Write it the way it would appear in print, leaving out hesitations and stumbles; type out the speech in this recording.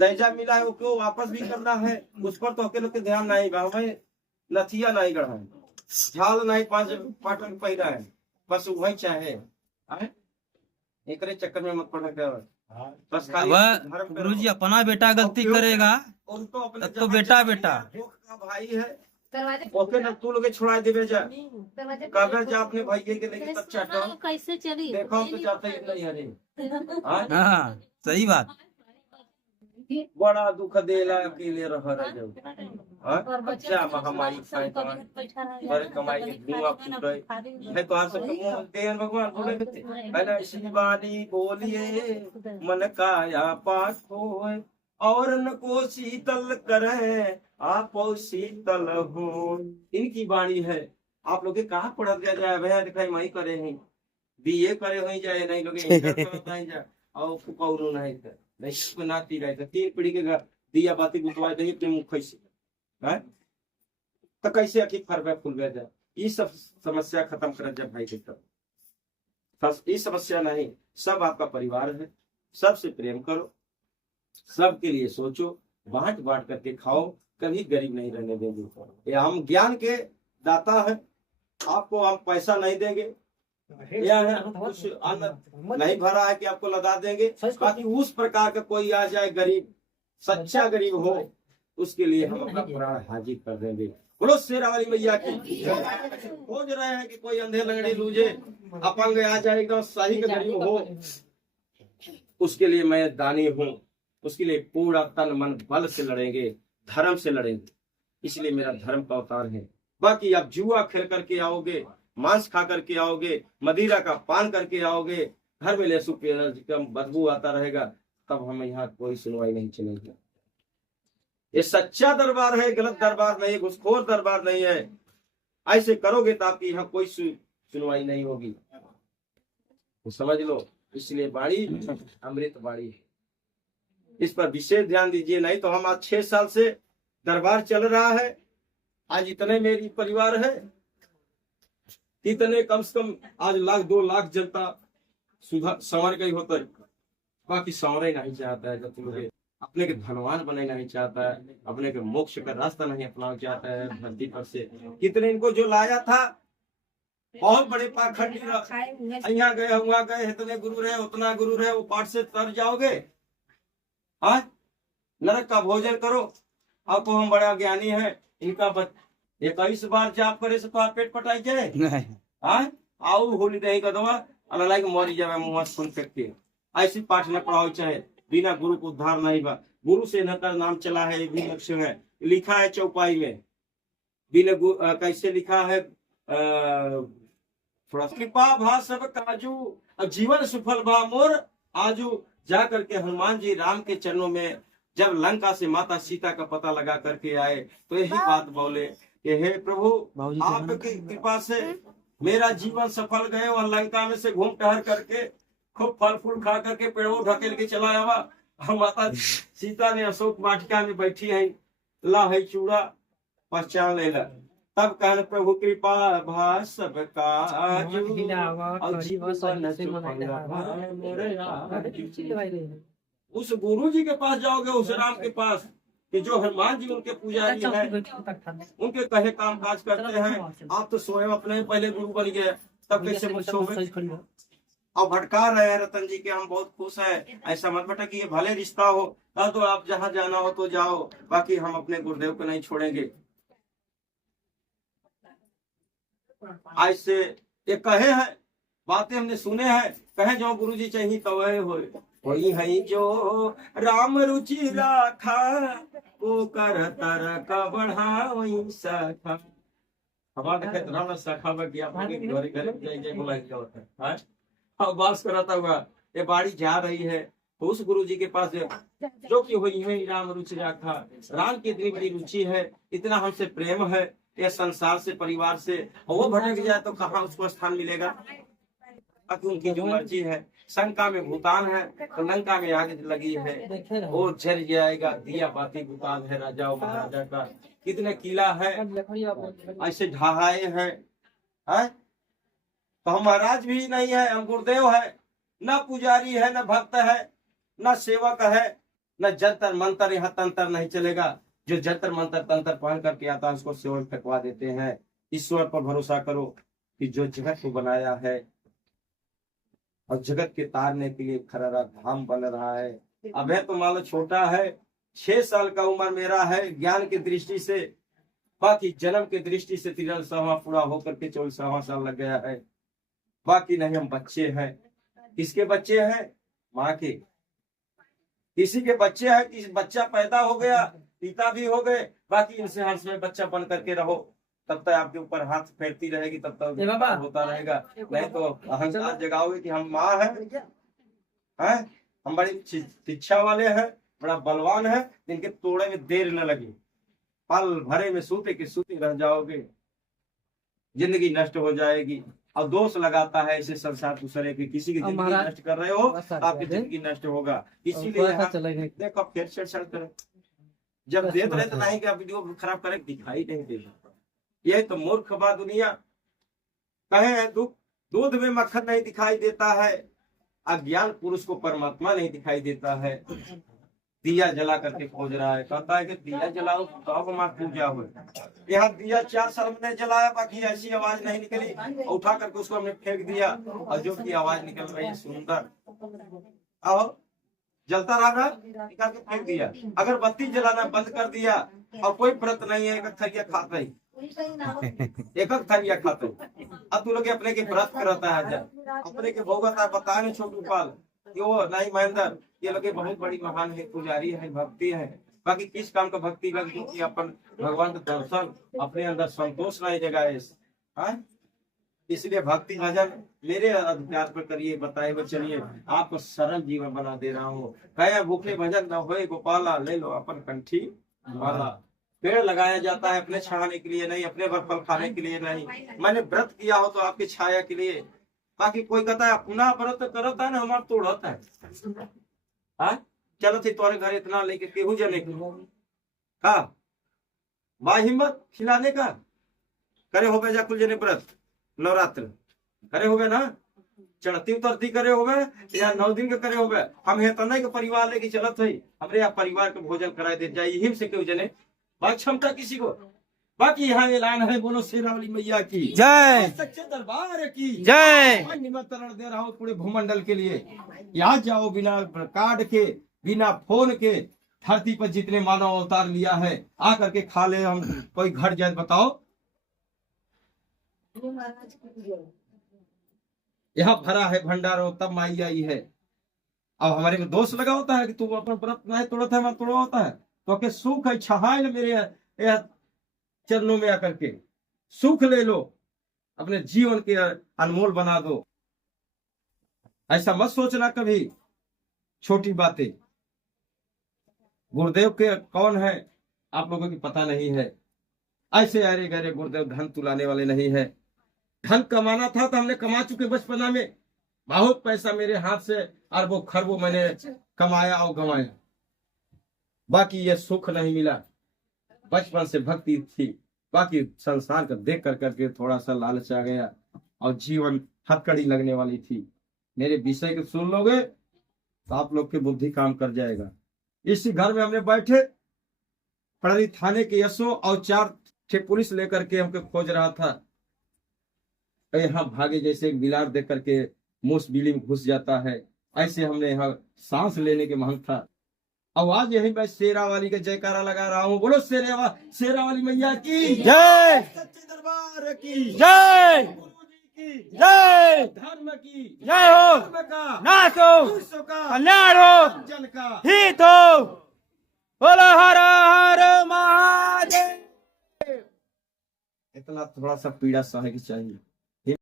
दैजा मिला है उसको वापस भी करना है, उस पर तो अकेले के ध्यान नहीं बा। हमें नथिया नहीं गढ़ा है, झाल नहीं पांच पाटन पैरा है, बस वही चाहे एक चक्कर में मत पड़ा कर। बस खाली अब गुरुजी अपना बेटा गलती करेगा उनको अपने तो बेटा बेटा का भाई है ओके ना, तू लोग छुड़ा देवे जा कागज जा अपने भाई के लेके तब चाटो कैसे चली देखो तो चाहते ही नहीं हरे। हाँ सही बात। बड़ा दुख देला अकेले रह जब अच्छा महामारी पर कमाई के धुआं फूट रहे है तो आप सब देन भगवान बोले है ना, शिवानी बोलिए मन काया पाठ होए और न को शीतल करे आप शीतल हो। इनकी वाणी है। आप लोग कहाँ पढ़ जाए भैया दिखाई मई करे हैं बीए करे हो जाए नहीं लोग नहीं जा और फुकौरू नहीं कर नहीं नाती रहे तो 3 पीढ़ी के दिया बाती बुतवा दे अपने मुख से है तो कैसे अखी फरबे फुलबे जाए। ये सब समस्या खत्म कर जब भाई देखता बस ये समस्या नहीं, सब आपका परिवार है, सबसे प्रेम करो, सबके लिए सोचो, बांट बांट करके खाओ, कभी गरीब नहीं रहने देंगे। ये हम ज्ञान के दाता है, आपको हम पैसा नहीं देंगे या कुछ अन्न नहीं भरा है कि आपको लगा देंगे, बाकी उस प्रकार का कोई आ जाए गरीब सच्चा गरीब हो उसके लिए हम अपना प्राण हाजिर कर देंगे। बोलो शेरा वाली मैया की। खोज रहे हैं कि कोई अंधे लंगड़े लूजे अपंग आ जाए एकदम सही का गरीब हो, उसके लिए मैं दानी हूँ, उसके लिए पूरा तन मन बल से लड़ेंगे, धर्म से लड़ेंगे, इसलिए मेरा धर्म का अवतार है। बाकी आप जुआ खेल करके आओगे, मांस खा करके आओगे, मदिरा का पान करके आओगे, घर में लहसुन प्याज का बदबू आता रहेगा, तब हमें यहाँ कोई सुनवाई नहीं चलेगी। ये सच्चा दरबार है, गलत दरबार नहीं, घुसखोर दरबार नहीं है। ऐसे करोगे तो आपकी यहाँ कोई सुनवाई नहीं होगी, तो समझ लो। इसलिए बाड़ी अमृत बाड़ी है, इस पर विशेष ध्यान दीजिए। नहीं तो हम आज 6 साल से दरबार चल रहा है, आज इतने मेरी परिवार है, इतने कम से कम आज 1-2 लाख जनता सुधर संवर गई होता है। बाकी संवरे नहीं चाहता है, जब तुम अपने के धनवान बने नहीं चाहता है, अपने के मोक्ष का रास्ता नहीं अपना चाहता है धरती पर से। कितने इनको जो लाया था बहुत बड़े पाखंडी यहाँ गए हुआ गए, इतने गुरु रहे उतना गुरु रहे, वो पाठ से तर जाओगे। हाँ नरक का भोजन करो, आपको हम बड़ा ज्ञानी है, इनका 21 बार जाप करे से तो आप पेट पटाई जाए। हाँ आओ होली दही का दवा अलाइक मरी जाए मुंह सुन सकते। ऐसी पाठ न पढ़ाओ, चाहे बिना गुरु को उद्धार नहीं बा। गुरु से न का नाम चला है, भी लक्ष्य है, लिखा है चौपाई में। बिना कैसे लिखा है, थोड़ा कृपा भा सब काजू और जीवन सफल भा मोर आजू। जा करके हनुमान जी राम के चरणों में जब लंका से माता सीता का पता लगा करके आए तो यही बात बोले कि हे प्रभु आपकी कृपा से मेरा जीवन सफल गए और लंका में से घूम टहर करके खूब फल फूल खा करके पेड़ों ढकेल के चला आवा। और माता सीता ने अशोक वाटिका में बैठी है, ला है चूड़ा पहचान लेला। तब कहने प्रभु कृपा भा सबका उस गुरु जी के पास जाओगे, उस राम के पास कि जो हनुमान जी उनके पुजारी हैं, उनके कहे काम काज करते हैं। आप तो स्वयं अपने पहले गुरु बन गए, तब कैसे मुझे अब भटका रहे हैं रतन जी के। हम बहुत खुश हैं, ऐसा मत भटक ये भले रिश्ता हो तो आप जहाँ जाना हो तो जाओ, बाकी हम अपने गुरुदेव को नहीं छोड़ेंगे। ऐसे ये कहे हैं, बातें हमने सुने हैं, कहे जो गुरु जी चाहिए तो वही है जो राम रुचि राखा वो कर तर का बढ़ा वही सखा। हमारे देखे तो सखा बन गया, घरे घरे जय बोला क्या होता है। हाँ बास कराता हुआ ये बाड़ी जा रही है तो उस गुरु जी के पास जो कि हुई है राम रुचि राखा। राम की इतनी बड़ी रुचि है, इतना हमसे प्रेम है, ये संसार से परिवार से, और वो भटक जाए तो कहाँ उसको स्थान मिलेगा। अब उनकी जो मर्जी है। शंका में भूतान है तो लंका में आग लगी है, वो जल जाएगा। दिया बाती भूतान है, राजा और महाराजा का कितने किला है ऐसे ढहाए हैं। तो हम महाराज भी नहीं है, हम गुरुदेव है, न पुजारी है, न भक्त है, न सेवक है, न जंतर मंतर यहाँ तंत्र नहीं चलेगा। जो जंतर मंतर तंत्र पहन करके आता है उसको सेवन फेंकवा देते हैं। ईश्वर पर भरोसा करो कि जो जगत को बनाया है और जगत के तारने के लिए खरा धाम बन रहा है। अब है तो मान लो छोटा है, 6 साल का उम्र मेरा है ज्ञान की दृष्टि से, बाकी जन्म की दृष्टि से 13वां पूरा होकर के 24वां साल लग गया है। बाकी नहीं, हम बच्चे हैं। किसके बच्चे हैं? माँ के। किसी के बच्चे हैं, किसी बच्चा पैदा हो गया, पिता भी हो गए, बाकी इनसे हर समय बच्चा बन करके रहो, तब तक आपके ऊपर हाथ फेरती रहेगी, तब तक होता रहेगा। नहीं तो अहंकार जगाओगे कि हम माँ हैं, हम बड़ी शिक्षा वाले हैं, बड़ा बलवान है, इनके तोड़े में देर न लगे, पल भरे में सूते के सूते रह जाओगे, जिंदगी नष्ट हो जाएगी। और दोष लगाता है ऐसे संसार दूसरे के, किसी की जिंदगी नष्ट कर रहे हो, आपकी जिंदगी नष्ट होगा। इसीलिए देखो फिर छेड़छाड़ करें, जब देख रहे तो नहीं कि आप वीडियो खराब करें, दिखाई नहीं देगा। ये तो मूर्ख बा दुनिया। कहे दूध में मक्खन नहीं दिखाई देता है, अज्ञान पुरुष को परमात्मा नहीं दिखाई देता है। दिया जला करके खोज रहा है, कहता है कि दिया जलाओ तो माँ पूजा हो। यहाँ दिया 4 साल में जलाया, बाकी ऐसी आवाज नहीं निकली, उठा करके उसको हमने फेंक दिया, और जो की आवाज निकल रही है सुंदर, और जलता रहा, निकाल के फेंक दिया। अगर बत्ती जलाना बंद कर दिया और कोई व्रत नहीं है, एक थरिया खाता ही, एक थरिया खाता ही। अब तू लोग अपने के व्रत करता है, अपने के भोगता है, बता नहीं छोटू पाल वो नहीं महेंद्र, ये लोग बहुत बड़ी महान है, पुजारी है, भक्ति है। बाकी किस काम का भक्ति लगती कि अपन भगवान का दर्शन, अपने अंदर संतोष नहीं जगाए। इसलिए भक्ति भजन मेरे अधिकार पर करिए, बताए हुए चलिए, आपको सरल जीवन बना दे रहा हूँ। कहे भूखे भजन न होए गोपाला, ले लो अपन कंठी माला। पेड़ लगाया जाता है अपने छाने के लिए नहीं, अपने फल खाने के लिए नहीं। मैंने व्रत किया हो तो आपकी छाया के लिए। बाकी कोई कहता है अपना व्रत करता है ना, हमारा तोड़ता है। चलो थे तुम्हारे घर इतना लेके केहू जने का बा हिम्मत खिलाने का, करे हो गए जा कुल जने व्रत नवरात्र करे हो गए ना, चढ़ती उतरती करे हो गए या 9 दिन के करे हो गए। हम है तना के परिवार लेके चलत है, हमरे यहाँ परिवार के भोजन कराए दे जाए, यही से क्यों जने बात क्षमता किसी को। बाकी यहाँ ऐलान है, बोलो शेरावाली मैया की जय, सच्चे दरबार की जय। निमंत्रण दे रहा हूँ पूरे भूमंडल के लिए, यहाँ जाओ बिना कार्ड के, बिना फोन के, धरती पर जितने मानव अवतार लिया है आकर के खा ले। हम कोई घर जाए बताओ, यहाँ भरा है भंडारो, तब माई आई है। अब हमारे को दोष लगा होता है कि तू अपना व्रत नहीं तोड़ता है, मैं तोड़ा होता है तो के सुख है छहाए मेरे चरणों में आकर के सुख ले लो, अपने जीवन के अनमोल बना दो। ऐसा मत सोचना कभी छोटी बातें। गुरुदेव के कौन है आप लोगों की पता नहीं है। ऐसे अरे गरे गुरुदेव धन तुलाने वाले नहीं है। धन कमाना था तो हमने कमा चुके बचपना में, बहुत पैसा मेरे हाथ से अरबों खरबों मैंने कमाया और गंवाया, बाकी ये सुख नहीं मिला। बचपन से भक्ति थी, बाकी संसार का देख कर करके थोड़ा सा लालच आ गया और जीवन हथकड़ी लगने वाली थी। मेरे विषय के सुन लोगे तो आप लोग की बुद्धि काम कर जाएगा। इसी घर में हमने बैठे पड़री थाने के यशो और 4 पुलिस लेकर के हमको खोज रहा था। यहाँ भागे जैसे एक बिलार देख करके मूस बिली में घुस जाता है, ऐसे हमने यहाँ सांस लेने के महंग था। आवाज यही मैं शेरावाली का जयकारा लगा रहा हूँ। बोलो शेरावाली मैया की जय, सच्चे दरबार की जय, गुरु जी की जय, धर्म की जय हो, धर्म का नाश हो, विश्व का कल्याण हो, जन का हित हो। बोलो हर हर महादेव। इतना थोड़ा सा पीड़ा सहे की चाहिए।